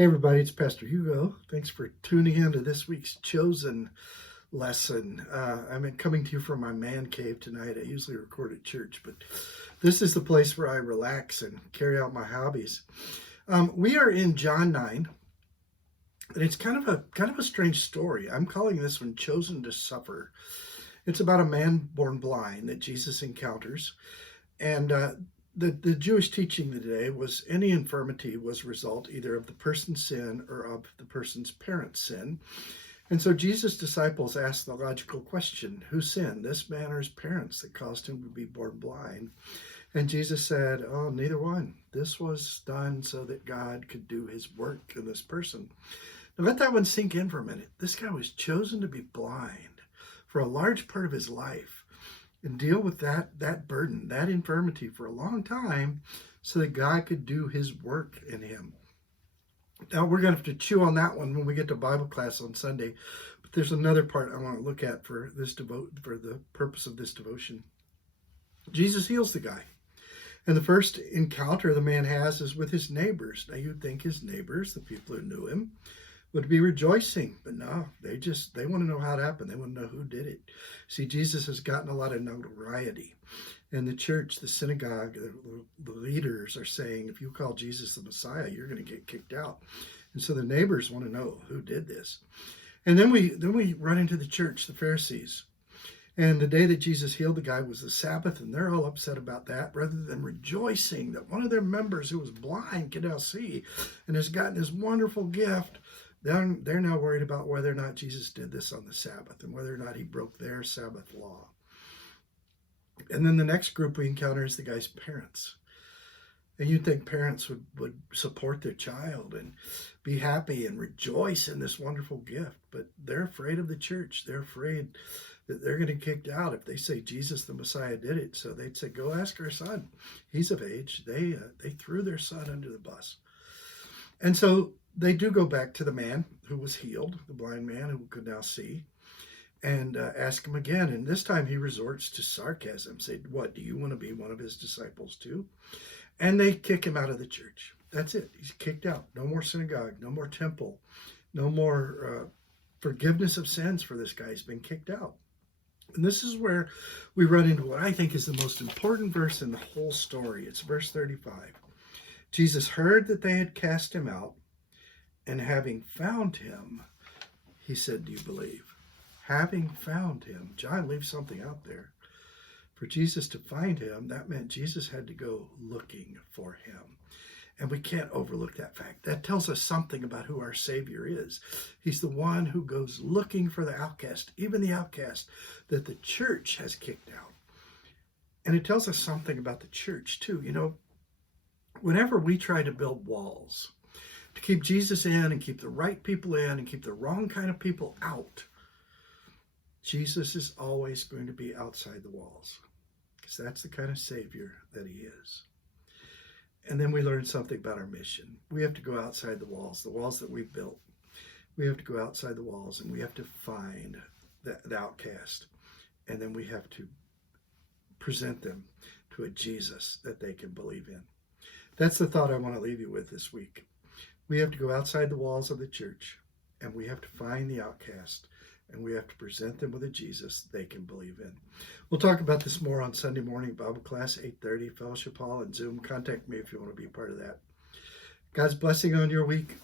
Hey everybody, it's Pastor Hugo. Thanks for tuning in to this week's Chosen lesson. I'm coming to you from my man cave tonight. I usually record at church, but this is the place where I relax and carry out my hobbies. We are in John 9, and it's kind of a strange story. I'm calling this one Chosen to Suffer. It's about a man born blind that Jesus encounters, and the Jewish teaching today was any infirmity was a result either of the person's sin or of the person's parent's sin. And so Jesus' disciples asked the logical question, who sinned, this man or his parents, that caused him to be born blind? And Jesus said, oh, neither one. This was done so that God could do his work in this person. Now let that one sink in for a minute. This guy was chosen to be blind for a large part of his life and deal with that burden, that infirmity for a long time so that God could do his work in him. Now, we're going to have to chew on that one when we get to Bible class on Sunday, but there's another part I want to look at for the purpose of this devotion. Jesus heals the guy. And the first encounter the man has is with his neighbors. Now, you'd think his neighbors, the people who knew him, would be rejoicing, but no, they want to know how it happened. They want to know who did it. See, Jesus has gotten a lot of notoriety, and the church, the synagogue, the leaders are saying, if you call Jesus the Messiah, you're going to get kicked out. And so the neighbors want to know who did this. And then we run into the church, the Pharisees. And the day that Jesus healed the guy was the Sabbath, and they're all upset about that, rather than rejoicing that one of their members who was blind can now see and has gotten this wonderful gift. They're now worried about whether or not Jesus did this on the Sabbath and whether or not he broke their Sabbath law. And then the next group we encounter is the guy's parents. And you'd think parents would support their child and be happy and rejoice in this wonderful gift, but they're afraid of the church. They're afraid that they're going to get kicked out if they say Jesus the Messiah did it. So they'd say, go ask our son. He's of age. They threw their son under the bus. And so they do go back to the man who was healed, the blind man who could now see, and ask him again. And this time he resorts to sarcasm, say, what, do you want to be one of his disciples too? And they kick him out of the church. That's it. He's kicked out. No more synagogue, no more temple, no more forgiveness of sins for this guy. He's been kicked out. And this is where we run into what I think is the most important verse in the whole story. It's verse 35. Jesus heard that they had cast him out, and having found him, he said, do you believe? Having found him. John leaves something out there. For Jesus to find him, that meant Jesus had to go looking for him. And we can't overlook that fact. That tells us something about who our Savior is. He's the one who goes looking for the outcast, even the outcast that the church has kicked out. And it tells us something about the church too. You know, whenever we try to build walls to keep Jesus in and keep the right people in and keep the wrong kind of people out, Jesus is always going to be outside the walls, because that's the kind of Savior that he is. And then we learn something about our mission. We have to go outside the walls that we've built. We have to go outside the walls, and we have to find the outcast. And then we have to present them to a Jesus that they can believe in. That's the thought I want to leave you with this week. We have to go outside the walls of the church, and we have to find the outcast, and we have to present them with a Jesus they can believe in. We'll talk about this more on Sunday morning Bible class, 8:30, Fellowship Hall, and Zoom. Contact me if you want to be a part of that. God's blessing on your week.